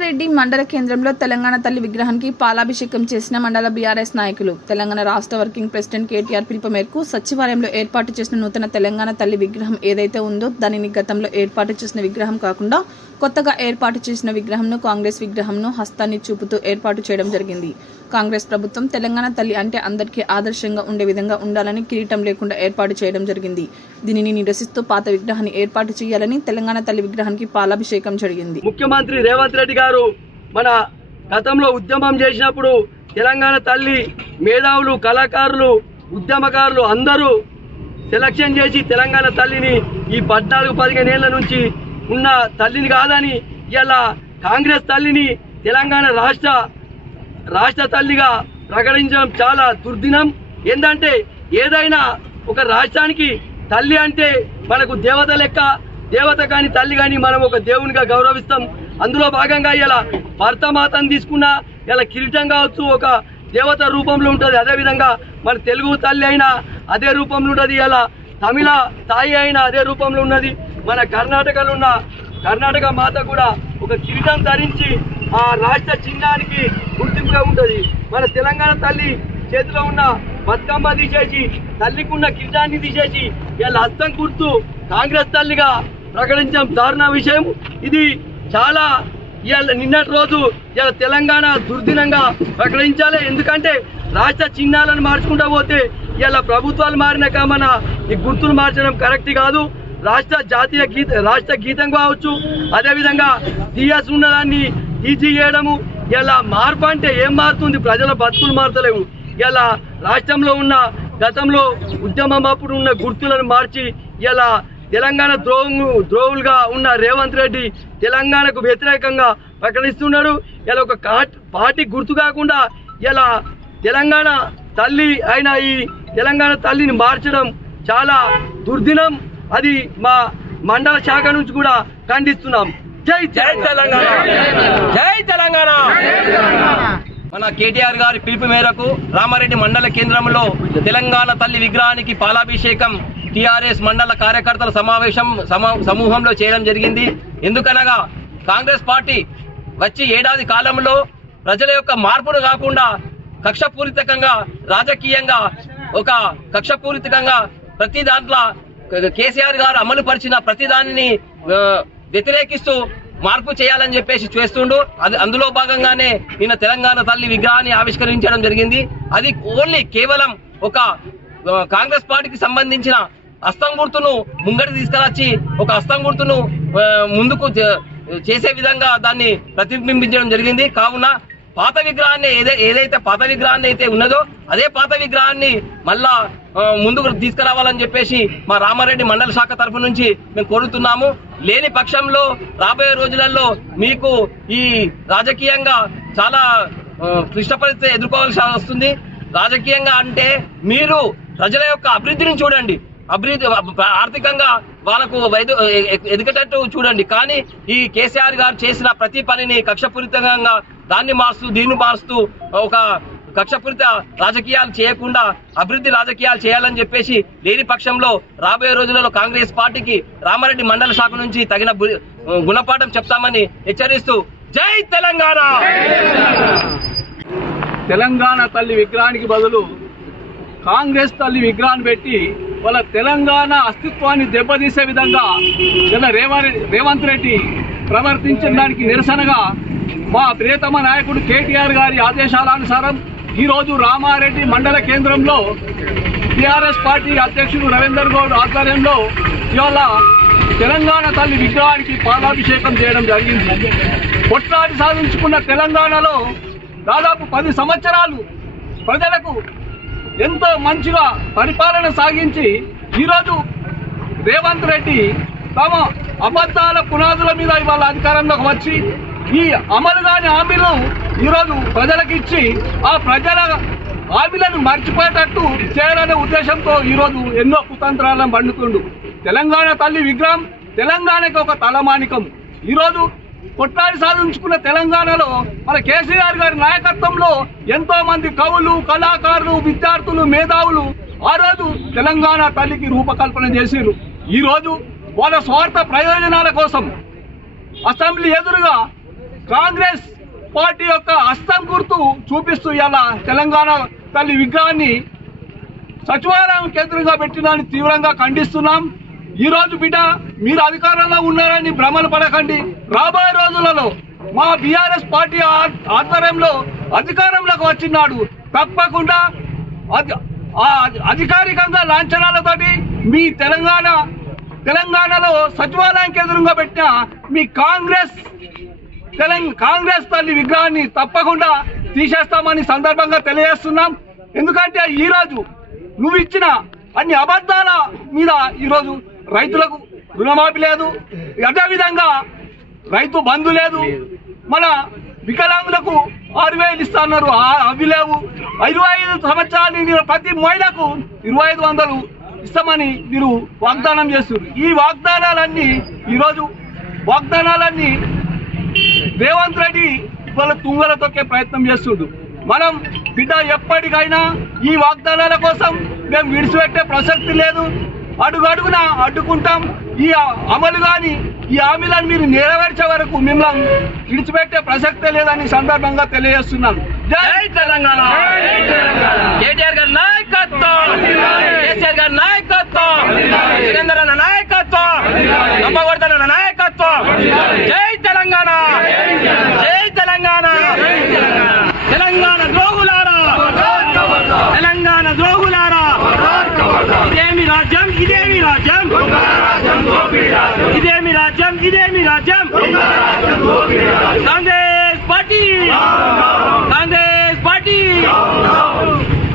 రామారెడ్డి మండల కేంద్రంలో తెలంగాణ తల్లి విగ్రహానికి పాలాభిషేకం చేసిన మండల బీఆర్ఎస్ నాయకులు. తెలంగాణ రాష్ట్ర వర్కింగ్ ప్రెసిడెంట్ కేటీఆర్ పిలుపు మేరకు సచివాలయంలో ఏర్పాటు చేసిన నూతన తెలంగాణ తల్లి విగ్రహం ఏదైతే ఉందో దానిని గతంలో ఏర్పాటు చేసిన విగ్రహం కాకుండా కొత్తగా ఏర్పాటు చేసిన విగ్రహంను కాంగ్రెస్ విగ్రహంను హస్తాన్ని చూపుతూ ఏర్పాటు చేయడం జరిగింది. కాంగ్రెస్ ప్రభుత్వం తెలంగాణ తల్లి అంటే అందరికీ ఆదర్శంగా ఉండే విధంగా ఉండాలని కిరీటం లేకుండా ఏర్పాటు చేయడం జరిగింది. దీనిని నిరసిస్తూ పాత విగ్రహాన్ని ఏర్పాటు చేయాలని తెలంగాణ తల్లి విగ్రహానికి పాలాభిషేకం జరిగింది. ముఖ్యమంత్రి రేవంత్ రెడ్డి గారు మన గతంలో ఉద్యమం చేసినప్పుడు తెలంగాణ తల్లి మేధావులు, కళాకారులు, ఉద్యమకారులు అందరూ సెలక్షన్ చేసి తెలంగాణ తల్లిని ఈ 14-15 ఏళ్ల నుంచి ఉన్న తల్లిని కాదని ఇలా కాంగ్రెస్ తల్లిని తెలంగాణ రాష్ట్ర తల్లిగా ప్రకటించడం చాలా దుర్దినం. ఏంటంటే ఏదైనా ఒక రాష్ట్రానికి తల్లి అంటే మనకు దేవత లెక్క, దేవత కానీ తల్లి కానీ మనం ఒక దేవునిగా గౌరవిస్తాం. అందులో భాగంగా ఇలా భర్తమాతను తీసుకున్నా ఇలా కిరీటం కావచ్చు ఒక దేవత రూపంలో ఉంటుంది. అదేవిధంగా మన తెలుగు తల్లి అయినా అదే రూపంలో ఉంటుంది, ఇలా తమిళ తాయి అయినా అదే రూపంలో ఉన్నది. మన కర్ణాటకలో ఉన్న కర్ణాటక మాత కూడా ఒక కిరీటం ధరించి ఆ రాష్ట్ర చిహ్నానికి గుర్తింపుగా ఉంటుంది. మన తెలంగాణ తల్లి చేతిలో ఉన్న బతుకమ్మ తీసేసి తల్లికి ఉన్న కిరీటాన్ని తీసేసి ఇలా హస్తం గుర్తు కాంగ్రెస్ తల్లిగా ప్రకటించడం దారుణ విషయం. ఇది చాలా నిన్నటి రోజు ఇలా తెలంగాణ దుర్దినంగా ప్రకటించాలి. ఎందుకంటే రాష్ట్ర చిహ్నాలను మార్చుకుంటూ పోతే ఇలా ప్రభుత్వాలు మారినాక మన ఈ గుర్తులు మార్చడం కరెక్ట్ కాదు. రాష్ట్ర గీతం కావచ్చు, అదేవిధంగా టీఎస్ ఉన్నదాన్ని టీజీ చేయడము. ఇలా మార్పు అంటే ఏం మారుతుంది? ప్రజల బతుకులు మారతలేవు. ఇలా రాష్ట్రంలో ఉన్న గతంలో ఉద్యమం అప్పుడు ఉన్న గుర్తులను మార్చి ఇలా తెలంగాణ ద్రోవులుగా ఉన్న రేవంత్ రెడ్డి తెలంగాణకు వ్యతిరేకంగా ప్రకటిస్తున్నాడు. ఇలా ఒక పార్టీ గుర్తు కాకుండా ఇలా తెలంగాణ తల్లి అయిన ఈ తెలంగాణ తల్లిని మార్చడం చాలా దుర్దినం. అది మా మండల శాఖ నుంచి కూడా ఖండిస్తున్నాం. జై తెలంగాణ, జై తెలంగాణ. మన కేటీఆర్ గారి పిలుపు మేరకు రామారెడ్డి మండల కేంద్రంలో తెలంగాణ తల్లి విగ్రహానికి పాలాభిషేకం టీఆర్ఎస్ మండల కార్యకర్తల సమూహంలో చేయడం జరిగింది. ఎందుకనగా కాంగ్రెస్ పార్టీ వచ్చి ఏడాది కాలంలో ప్రజల యొక్క మార్పును కాకుండా కక్షపూరితంగా రాజకీయంగా ప్రతి దాంట్లో కేసీఆర్ గారు అమలు పరిచిన ప్రతి దానిని వ్యతిరేకిస్తూ మార్పు చేయాలని చెప్పేసి చేస్తుండు. అందులో భాగంగానే నిన్న తెలంగాణ తల్లి విగ్రహాన్ని ఆవిష్కరించడం జరిగింది. అది ఓన్లీ కేవలం ఒక కాంగ్రెస్ పార్టీకి సంబంధించిన హస్తం గుర్తును ముంగడి తీసుకురచ్చి ఒక హస్తం గుర్తును ముందుకు చేసే విధంగా దాన్ని ప్రతిబింబించడం జరిగింది. కావున పాత విగ్రహాన్ని ఏదైతే పాత విగ్రహాన్ని అయితే ఉన్నదో అదే పాత విగ్రహాన్ని మళ్ళా ముందుకు తీసుకురావాలని చెప్పేసి మా రామారెడ్డి మండల శాఖ తరఫు నుంచి మేము కోరుతున్నాము. లేని పక్షంలో రాబోయే రోజులలో మీకు ఈ రాజకీయంగా చాలా క్లిష్ట పరిస్థితి ఎదుర్కోవాల్సి వస్తుంది. రాజకీయంగా అంటే మీరు ప్రజల యొక్క అభివృద్ధిని చూడండి, ఆర్థికంగా వాళ్ళకు ఎదిగేటట్టు చూడండి. కానీ ఈ కేసీఆర్ గారు చేసిన ప్రతి పనిని కక్షపూరితంగా దీన్ని మారుస్తూ ఒక కక్షపూరిత రాజకీయాలు చేయకుండా అభివృద్ధి రాజకీయాలు చేయాలని చెప్పేసి లేని పక్షంలో రాబోయే రోజులలో కాంగ్రెస్ పార్టీకి రామారెడ్డి మండల శాఖ నుంచి తగిన గుణపాఠం చెప్తామని హెచ్చరిస్తూ జై తెలంగాణ. తెలంగాణ తల్లి విగ్రహానికి బదులు కాంగ్రెస్ తల్లి విగ్రహాన్ని పెట్టి వాళ్ళ తెలంగాణ అస్తిత్వాన్ని దెబ్బతీసే విధంగా రేవంత్ రెడ్డి ప్రవర్తించిన దానికి నిరసనగా మా ప్రియతమ నాయకుడు కేటీఆర్ గారి ఆదేశాలనుసారం ఈరోజు రామారెడ్డి మండల కేంద్రంలో టీఆర్ఎస్ పార్టీ అధ్యక్షుడు రవీందర్ గౌడ్ ఆధ్వర్యంలో ఇవాళ తెలంగాణ తల్లి విగ్రహానికి పాలాభిషేకం చేయడం జరిగింది. కొట్లాడి సాధించుకున్న తెలంగాణలో దాదాపు 10 సంవత్సరాలు ప్రజలకు ఎంతో మంచిగా పరిపాలన సాగించి ఈరోజు రేవంత్ రెడ్డి తమ అబద్ధాల పునాదుల మీద ఇవాళ అధికారంలోకి వచ్చి ఈ అమలు కాని హామీలు ఈరోజు ప్రజలకు ఇచ్చి ఆ ప్రజల హామీలను మర్చిపోయేటట్టు చేయాలనే ఉద్దేశంతో ఈరోజు ఎన్నో కుతంత్రాలను పండుతుండు. తెలంగాణ తల్లి విగ్రహం తెలంగాణకి ఒక తలమానికం. ఈరోజు కొట్లాడి సాధించుకున్న తెలంగాణలో మన కేసీఆర్ గారి నాయకత్వంలో ఎంతో మంది కవులు, కళాకారులు, విద్యార్థులు, మేధావులు ఆ రోజు తెలంగాణ తల్లికి రూపకల్పన చేసిరు. ఈ రోజు వాళ్ళ స్వార్థ ప్రయోజనాల కోసం అసెంబ్లీ ఎదురుగా కాంగ్రెస్ పార్టీ యొక్క హస్తం గుర్తు చూపిస్తూ ఇలా తెలంగాణ తల్లి విగ్రహాన్ని సచివాలయం కేంద్రంగా పెట్టినాన్ని తీవ్రంగా ఖండిస్తున్నాం. ఈ రోజు బిడ్డ మీరు అధికారంలో ఉన్నారని భ్రమలు పడకండి. రాబోయే రోజులలో మా బీఆర్ఎస్ పార్టీ ఆధ్వర్యంలో అధికారంలోకి వచ్చినాడు తప్పకుండా అధికారికంగా లాంఛనాలతోటి మీ తెలంగాణలో సచివాలయం కేంద్రంగా పెట్టిన మీ కాంగ్రెస్ తల్లి విగ్రహాన్ని తప్పకుండా తీసేస్తామని సందర్భంగా తెలియజేస్తున్నాం. ఎందుకంటే ఈరోజు నువ్వు ఇచ్చిన అన్ని అబద్ధాల మీద ఈరోజు రైతులకు రుణమాఫీ లేదు, అదేవిధంగా రైతు బంధు లేదు, మన వికలాంగులకు 6,000 ఇస్తా అన్నారు, అవి లేవు. 25 సంవత్సరాలు ప్రతి మహిళకు 2,500 ఇస్తామని మీరు వాగ్దానం చేస్తున్నారు. ఈ వాగ్దానాలన్నీ రేవంత్ రెడ్డి వాళ్ళ తుంగల తొక్కే ప్రయత్నం చేస్తుండు. మనం బిడ్డ ఎప్పటికైనా ఈ వాగ్దానాల కోసం మేము విడిచిపెట్టే ప్రసక్తి లేదు. అడుగున అడ్డుకుంటాం. ఈ అమలు కానీ ఈ హామీలను మీరు నెరవేర్చే వరకు మిమ్మల్ని విడిచిపెట్టే ప్రసక్తే లేదని సందర్భంగా తెలియజేస్తున్నాను. జై తెలంగాణ. కేటీఆర్ గారి నాయకత్వం, కేసీఆర్ గారి నాయకత్వం, జగన్ నాయకత్వం, నమ్మగొడతల నాయకత్వం. జై